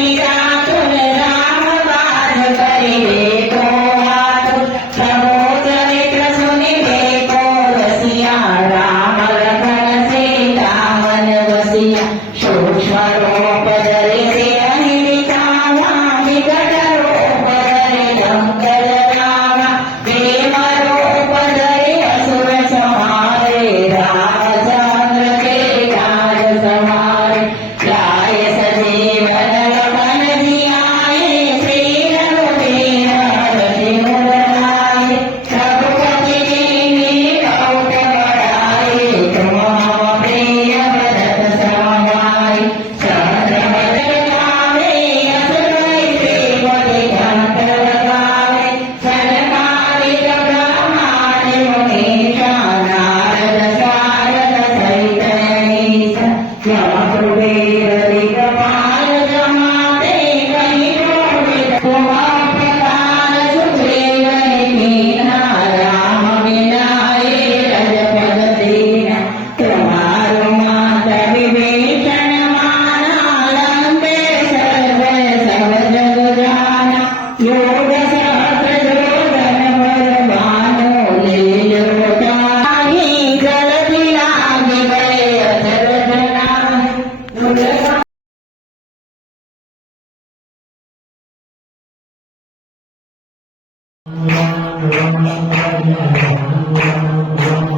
تل رام پات کرے Om Namah Shivaya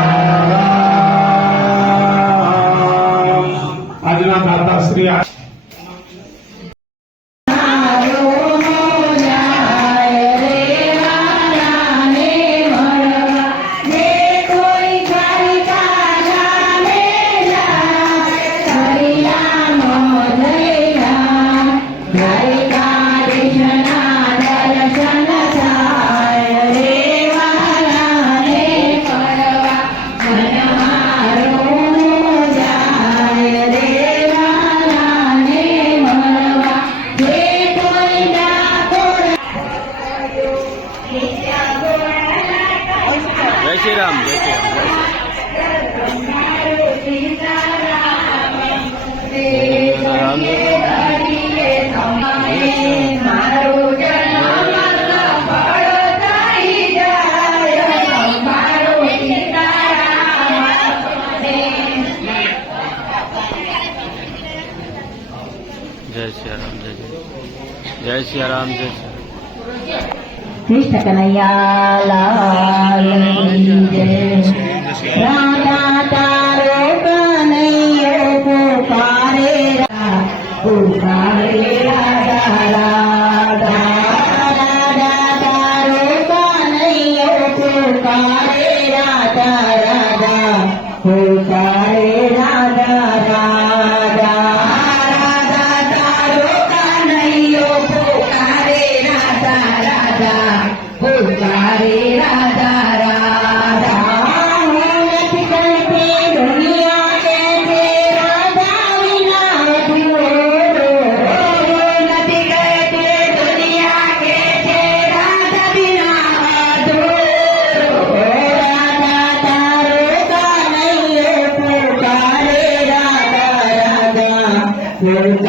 جی رام جی جی جی شری رام جی کشن کنیا لئے Who's oh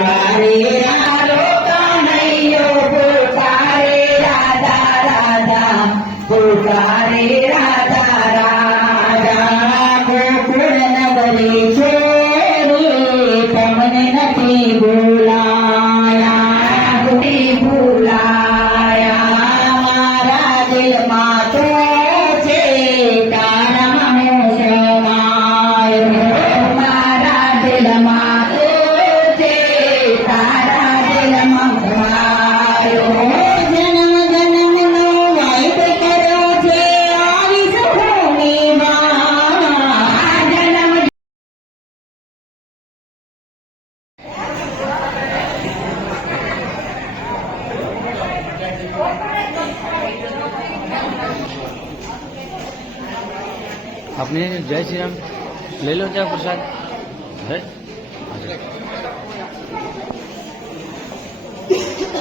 لوگا راجا گڑکارے راجا راجا گو گر ندی چیمنٹی گو اپنے جے شری رام لے لو چاہے پرساد